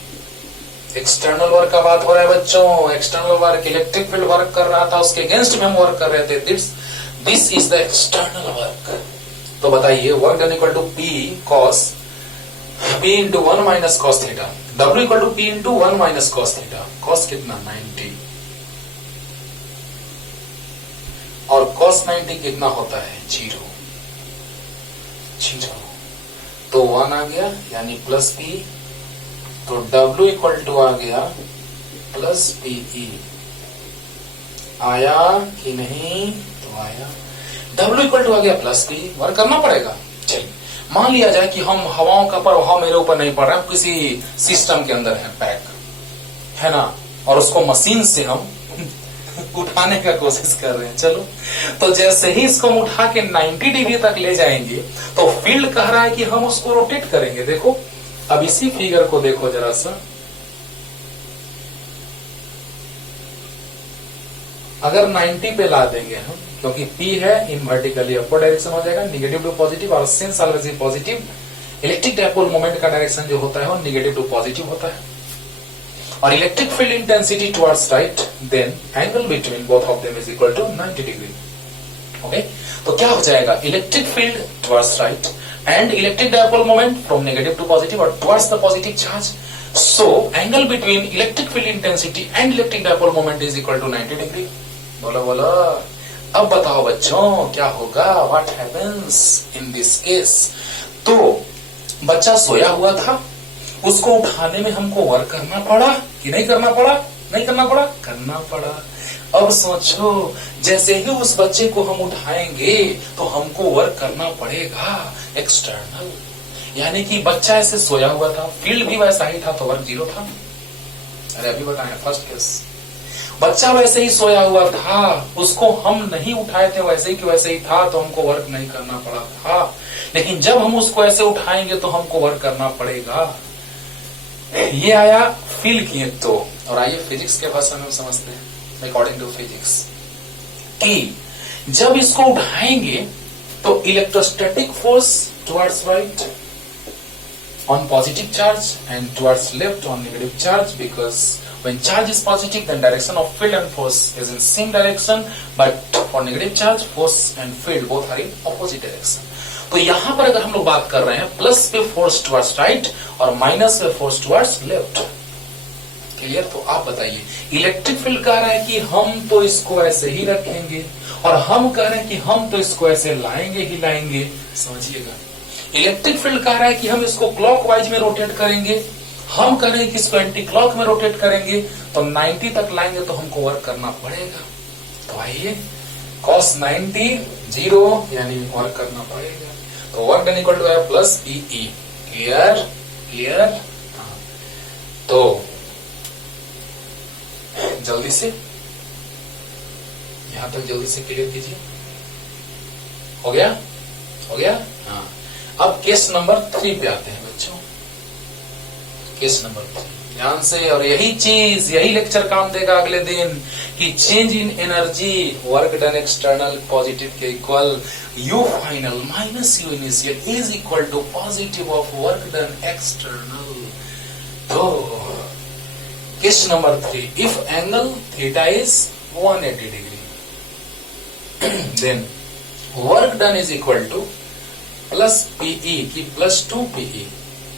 External work का बात हो रहा है बच्चों। External work, electric field work कर रहा था, उसके अगेंस्ट में हम वर्क कर रहे थे। This is the external work. तो बताइए, work done equal to P cos P into 1 minus cos theta, W equal to P into 1 minus cos theta. Cos कितना? 90। और कॉस 90 कितना होता है? 0। तो 1 आ गया, यानी प्लस P। तो W इक्वल टू आ गया प्लस PE। आया कि नहीं? तो आया। W इक्वल टू आ गया प्लस P। वर्क करना पड़ेगा। चलिए, मान लिया जाए कि हम हवाओं का प्रभाव मेरे ऊपर नहीं पड़ रहा है, किसी सिस्टम के अंदर है, पैक है ना, और उसको मशीन से हम उठाने का कोशिश कर रहे हैं। चलो, तो जैसे ही इसको हम उठा के 90 डिग्री तक ले जाएंगे तो फील्ड कह रहा है कि हम उसको रोटेट करेंगे। देखो, अब इसी फिगर को देखो जरा सा। अगर 90 पे ला देंगे हम, क्योंकि P है, इन वर्टिकली अपवर्ड डायरेक्शन हो जाएगा, निगेटिव टू पॉजिटिव, और since always positive, electric dipole moment का डायरेक्शन जो होता है वो निगेटिव टू पॉजिटिव होता है। और electric field intensity towards right, then angle between both of them is equal to 90 degree. Okay, तो क्या हो जाएगा? Electric field towards right and electric dipole moment from negative to positive और towards the positive charge. So angle between electric field intensity and electric dipole moment is equal to 90 degree. बोलो बोलो। अब बताओ बच्चों, क्या होगा? What happens in this case? तो बच्चा सोया हुआ था, उसको उठाने में हमको वर्क करना पड़ा कि नहीं करना पड़ा? नहीं करना पड़ा? करना पड़ा। अब सोचो, जैसे ही उस बच्चे को हम उठाएंगे तो हमको वर्क करना पड़ेगा एक्सटर्नल, यानी कि बच्चा ऐसे सोया हुआ था, फील्ड भी वैसा ही था, तो वर्क 0 था। अरे अभी बताएं, फर्स्ट केस। बच्चा वैसे ही सोया हुआ था, उसको हम नहीं उठाए थे, वैसे ही कि वैसे ही था, तो हमको वर्क नहीं करना पड़ा था। लेकिन जब हम उसको ऐसे उठाएंगे तो हमको वर्क करना पड़ेगा। ये आया फील किए तो। और आइए फिजिक्स के भाषा में हम समझते हैं, अकॉर्डिंग टू फिजिक्स, कि जब इसको उठाएंगे तो electrostatic force towards right on positive charge and towards left on negative charge, because when charge is positive then direction of field and force is in same direction, but for negative charge force and field both are in opposite direction. तो यहाँ पर अगर हम लोग बात कर रहे हैं प्लस पे फोर्स टुवर्ड्स राइट और माइनस पे फोर्स टुवर्ड्स लेफ्ट, क्लियर? तो आप बताइए, इलेक्ट्रिक फील्ड कह रहा है कि हम तो इसको ऐसे ही रखेंगे, और हम कह रहे हैं कि हम तो इसको ऐसे लाएंगे ही लाएंगे। समझिएगा, इलेक्ट्रिक फील्ड कह रहा है कि हम इसको क्लॉकवाइज में रोटेट करेंगे, हम कह रहे हैं कि इसको एंटी क्लॉक में रोटेट करेंगे, तो 90 तक लाएंगे तो हमको वर्क करना पड़ेगा। तो आइए, cos 90 0, यानी वर्क करना पड़ेगा। तो वर्क डन इक्वल टू है प्लस PE। क्लियर? क्लियर? तो जल्दी से यहां तक जल्दी से क्लियर कीजिए। हो गया? हो गया? हाँ। अब केस नंबर 3 पे आते हैं बच्चों। केस नंबर 3 ध्यान से, और यही चीज, यही लेक्चर काम देगा अगले दिन, कि change in energy work done external positive के equal U final minus U initial is equal to positive of work done external. तो case number 3, if angle theta is 180 degree, then work done is equal to plus P E plus 2 PE।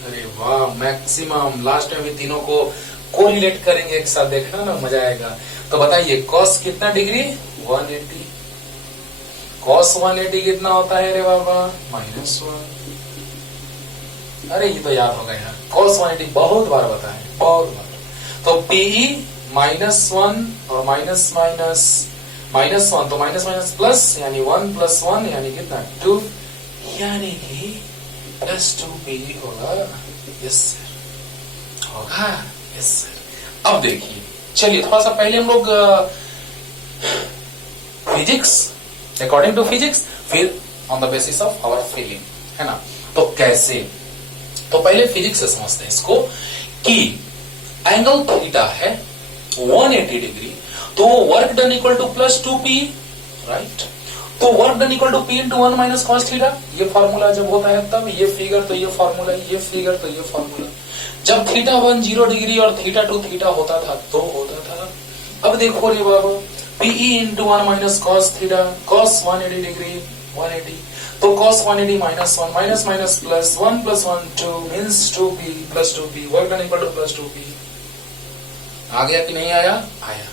अरे वाह, maximum. Last में भी तीनों को correlate करेंगे एक साथ, देखना ना मजा आएगा। तो बताइए कॉस कितना डिग्री? 180। कॉस 180 कितना होता है रे बाबा? -1। अरे ये तो याद होगा यार, कॉस 180 बहुत बार बताए, बहुत बार। तो पीई -1 और माइनस माइनस -1, तो माइनस माइनस प्लस, यानी 1 + 1 यानी कितना? 2, यानी कि +2 PE होगा। यस सर, होगा। Yes sir. अब देखिए, चलिए थोड़ा सा पहले हम लोग फिजिक्स, अकॉर्डिंग टू फिजिक्स, फिर on the basis of our feeling, है ना। तो कैसे? तो पहले फिजिक्स से समझते हैं इसको कि एंगल थीटा है 180 डिग्री, तो work done equal to +2 PE, right. तो work done equal to P × 1 - cos theta, ये फॉर्मूला जब होता है तब, ये फिगर तो ये फॉर्मूला, ये फिगर तो ये फॉर्मूला। जब थीटा 1 0 डिग्री और थीटा 2 थीटा होता था तो होता था। अब देखो रे बाबा, PE × 1 - cos theta, cos 180 degree 180, तो cos 180 -1 minus minus plus 1 + 1 2 means 2P + 2P, work done equal to +2P। आ गया कि नहीं आया? आया।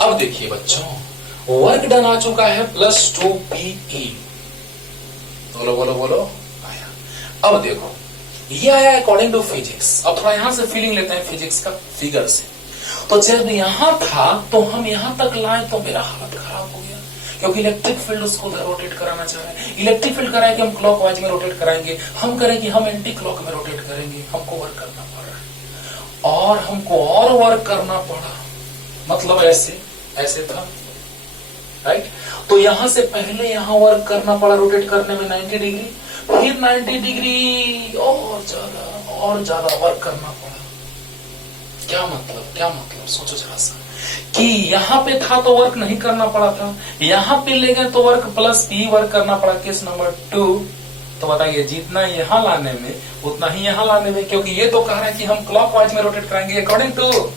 अब देखिए बच्चों, वर्क डन आ चुका है +2 PE। बोलो बोलो बोलो, आया। अब देखो, ये आया अकॉर्डिंग टू फिजिक्स। अब थोड़ा यहां से फीलिंग लेते हैं फिजिक्स का फिगर से। तो जब यहां था तो हम यहां तक लाए तो मेरा हालत खराब हो गया, क्योंकि इलेक्ट्रिक फील्ड उसको रोटेट कराना चाह रहे हैं। इलेक्ट्रिक फील्ड कराए कि हम क्लॉकवाइज में रोटेट कराएंगे, हम करें कि हम एंटी क्लॉक में रोटेट करेंगे। हमको वर्क करना पड़ रहा है और हमको और वर्क करना पड़ा, मतलब ऐसे ऐसे था, राइट। तो यहां से पहले यहां वर्क करना पड़ा रोटेट करने में 90 डिग्री, फिर 90 डिग्री और ज्यादा वर्क करना पड़ा। क्या मतलब सोचो जरा सा, कि यहां पे था तो वर्क नहीं करना पड़ा था, यहां पे ले गए तो वर्क +P वर्क करना पड़ा। केस नंबर 2, तो बताइए जितना यहां लाने में उतना ही यहां लाने में, क्योंकि ये तो कह रहा है कि हम क्लॉकवाइज में रोटेट करेंगे according to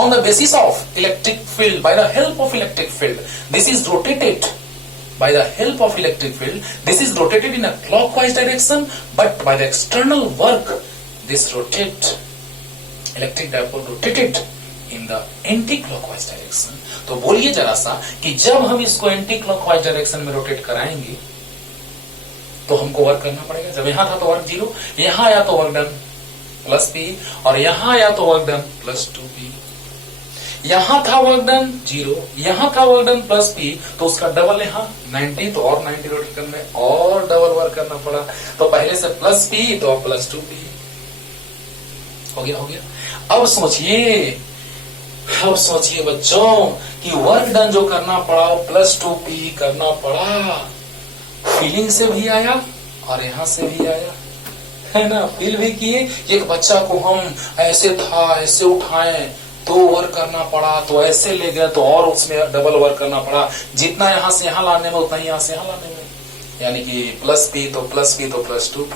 on the basis of electric field, by the help of electric field, this is rotated by the help of electric field, this is rotated in a clockwise direction, but by the external work, this electric dipole rotated in the anti-clockwise direction। तो बोलिए जरा सा कि जब हम इसको anti-clockwise direction में rotate कराएंगे तो हमको वर्क करना पड़ेगा। जब यहां था तो वर्क 0, यहां आया तो वर्क डन +P, और यहां आया तो वर्क डन +2P। यहां था वर्क डन 0, यहां था वर्क डन +P, तो उसका डबल यहां 90, तो और 90 रोटेट करने और डबल वर्क करना पड़ा। तो पहले से +P तो +2P हो गया। अब सोचिए बच्चों कि वर्क डन जो करना पड़ा +2P करना पड़ा, फीलिंग से भी आया और यहां से भी आया, है ना। फील भी किए, एक बच्चा को हम ऐसे था ऐसे उठाएं तो वर्क करना पड़ा, तो ऐसे ले गए तो और उसमें डबल वर्क करना पड़ा। जितना यहां से यहां लाने में उतना ही यहां से यहां लाने में, यानी कि +P तो +2P।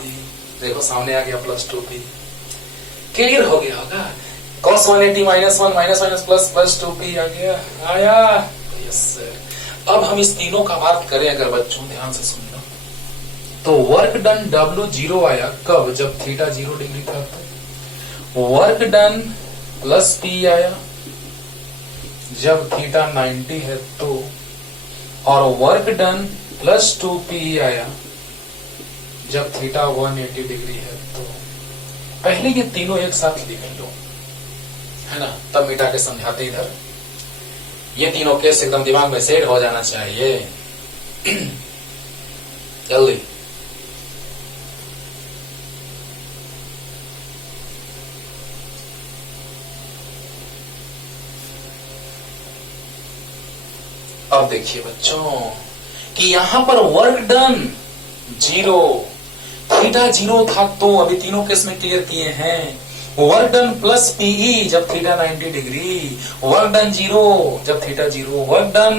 देखो सामने आ गया +2P, क्लियर हो गया होगा। cos 180 -1 minus minus plus +2P आ गया, आया। Yes sir. अब हम इस तीनों का बात करें अगर बच्चों, ध्यान से सुनना, तो वर्क डन W 0 आया कब? जब थीटा 0 डिग्री था। तो वर्क डन +P आया जब थीटा 90 है तो, और वर्क डन +2P आया जब थीटा 180 डिग्री है तो। पहले ये तीनों एक साथ लिख लो, है ना, तब मिटा के समझाते इधर। ये तीनों केस एकदम दिमाग में सेट हो जाना चाहिए जल्दी। अब देखिए बच्चों कि यहां पर वर्क डन 0, थीटा 0 था तो अभी तीनों केस में क्लियर किए हैं। वर्क डन +PE जब थीटा 90 डिग्री, वर्क डन 0 जब थीटा 0, वर्क डन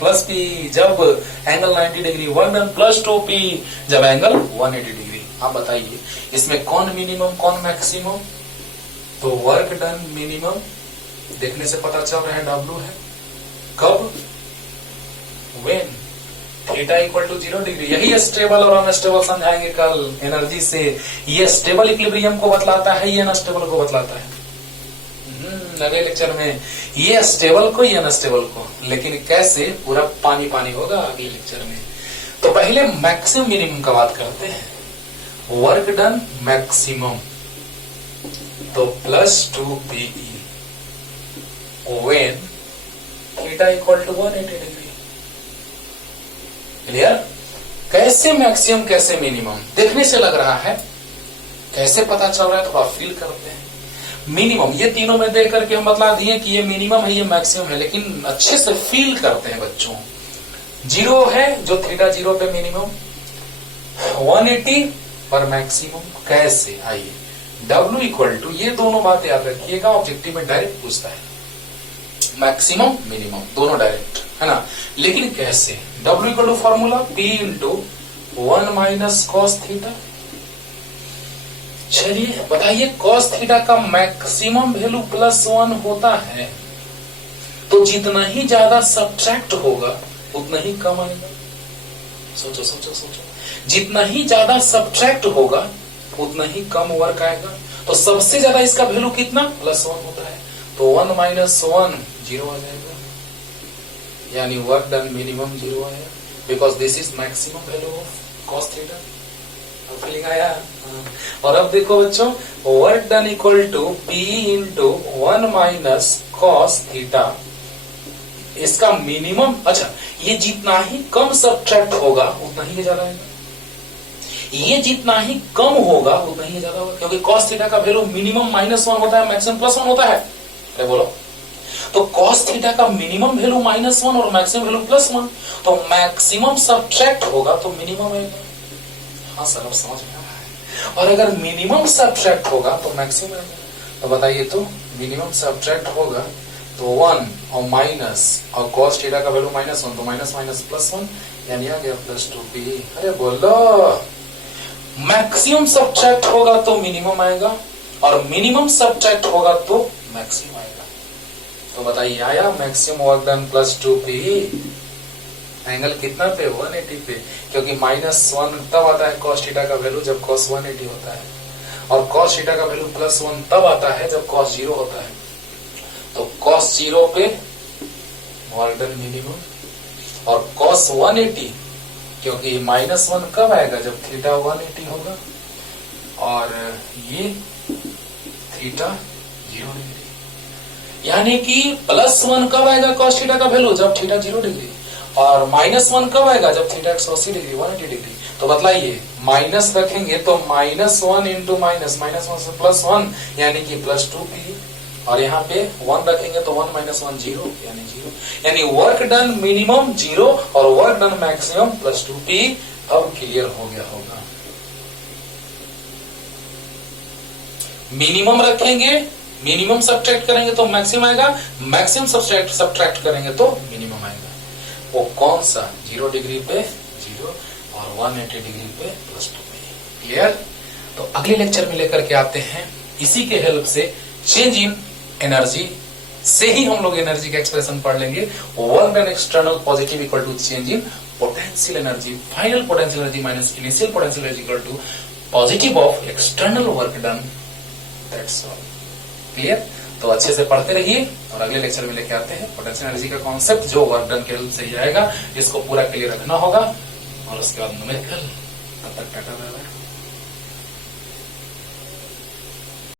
+P जब angle 90 degree, work done +2P जब एंगल 180 डिग्री। आप बताइए इसमें कौन मिनिमम कौन मैक्सिमम? तो वर्क डन मिनिमम देखने से पता चल रहा है W है। कब? When theta equal to 0 degree. यही स्टेबल और अनस्टेबल समझाएंगे कल एनर्जी से। ये स्टेबल इक्विलिब्रियम को बतलाता है, ये अनस्टेबल को बतलाता है अगले लेक्चर में, ये स्टेबल को ये अनस्टेबल को, लेकिन कैसे पूरा पानी पानी होगा अगले लेक्चर में। तो पहले मैक्सिमम मिनिमम का बात करते हैं। वर्क डन मैक्सिमम तो +2 PE when theta equal to 180 degree. Clear? कैसे मैक्सिमम कैसे मिनिमम, देखने से लग रहा है, कैसे पता चल रहा है थोड़ा फील करते हैं। मिनिमम ये तीनों में देख करके हम बतला दिए कि ये मिनिमम है ये मैक्सिमम है, लेकिन अच्छे से फील करते हैं बच्चों। 0 है जो थीटा 0 पे मिनिमम, 180 पर मैक्सिमम। कैसे? आइए, W इक्वल टू, ये दोनों बातें याद रखिएगा, ऑब्जेक्टिव में डायरेक्ट पूछता है मैक्सिमम मिनिमम दोनों डायरेक्ट है ना, लेकिन कैसे? W equal to formula P into 1 minus cos theta. चलिए बताइए, कॉस थीटा का मैक्सिमम वैल्यू +1 होता है, तो जितना ही ज्यादा सब्ट्रैक्ट होगा उतना ही कम आएगा। सोचो सोचो सोचो, जितना ही ज्यादा सब्ट्रैक्ट होगा उतना ही कम वर्क आएगा। तो सबसे ज्यादा इसका वैल्यू कितना? +1 होता है, तो 1 माइनस 1 0 आ जाएगा, यानी वर्क डन मिनिमम 0 आया, because this is maximum value of cos theta. Feeling आया? और अब देखो बच्चों, work done equal to P into 1 minus cos theta, इसका मिनिमम। अच्छा, ये जितना ही कम सब्ट्रैक्ट होगा उतना ही ज्यादा आएगा, ये जितना ही कम होगा उतना ही ज्यादा होगा, क्योंकि कॉस थीटा का वैल्यू मिनिमम -1 होता है, मैक्सिमम +1 होता है। अरे बोलो, तो कॉस थीटा का मिनिमम वैल्यू -1 और मैक्सिमम वैल्यू +1, तो मैक्सिमम सब्ट्रैक्ट होगा तो मिनिमम आएगा। हाँ सर, अब समझ में आ रहा है। और अगर मिनिमम सब्ट्रैक्ट होगा तो मैक्सिमम आएगा। तो बताइए, तो मिनिमम सब्ट्रैक्ट होगा तो 1 और माइनस, और कॉस थीटा का वैल्यू -1 तो माइनस माइनस +1, यानी आ गया +2P। अरे बोलो, मैक्सिमम सब्ट्रैक्ट होगा तो मिनिमम आएगा, और मिनिमम सब्ट्रैक्ट होगा तो मैक्सिमम आएगा। तो बताइए, आया maximum work done +2P। Angle कितना पे? 180 पे, क्योंकि -1 तब आता है कॉस थीटा का वैल्यू जब कॉस 180 होता है, और कॉस थीटा का वैल्यू +1 तब आता है जब कॉस 0 होता है। तो कॉस 0 पे वर्क डन मिनिमम, और कॉस 180, क्योंकि -1 कब आएगा? जब थीटा 180 होगा, और ये थीटा 0 डिग्री, यानी कि +1 कब आएगा कॉस थीटा का वैल्यू? जब थीटा 0 डिग्री, और -1 कब आएगा? जब थीटा 180 डिग्री 180 डिग्री। तो बतलाइए, माइनस रखेंगे तो -1 इंटू माइनस, -1 से +1 यानी कि +2P, और यहाँ पे 1 रखेंगे तो 1 माइनस 1 0 यानी 0, यानी वर्क डन मिनिमम 0 और वर्क डन मैक्सिमम +2P। अब क्लियर हो गया होगा। मिनिमम रखेंगे, मिनिमम सब्ट्रैक्ट करेंगे तो मैक्सिमम आएगा, मैक्सिमम सब्ट्रैक्ट करेंगे तो मिनिमम आएगा। वो कौन सा? 0 डिग्री पे 0 और 180 डिग्री पे +2P। क्लियर? तो अगले लेक्चर में लेकर के आते हैं, इसी के हेल्प से चेंज इन एनर्जी से ही हम लोग एनर्जी का एक्सप्रेशन पढ़ लेंगे। Work done external positive equal to change in potential energy, final potential energy minus initial potential energy equal to positive of external work done. That's all. Clear? तो अच्छे से पढ़ते रहिए, और अगले लेक्चर में लेके आते हैं पोटेंशियल एनर्जी का कॉन्सेप्ट, जो वर्क डन के हेल्प से ही आएगा। इसको पूरा क्लियर रखना होगा, और उसके बाद न्यूमेरिकल। तब तक टाटा बाय बाय।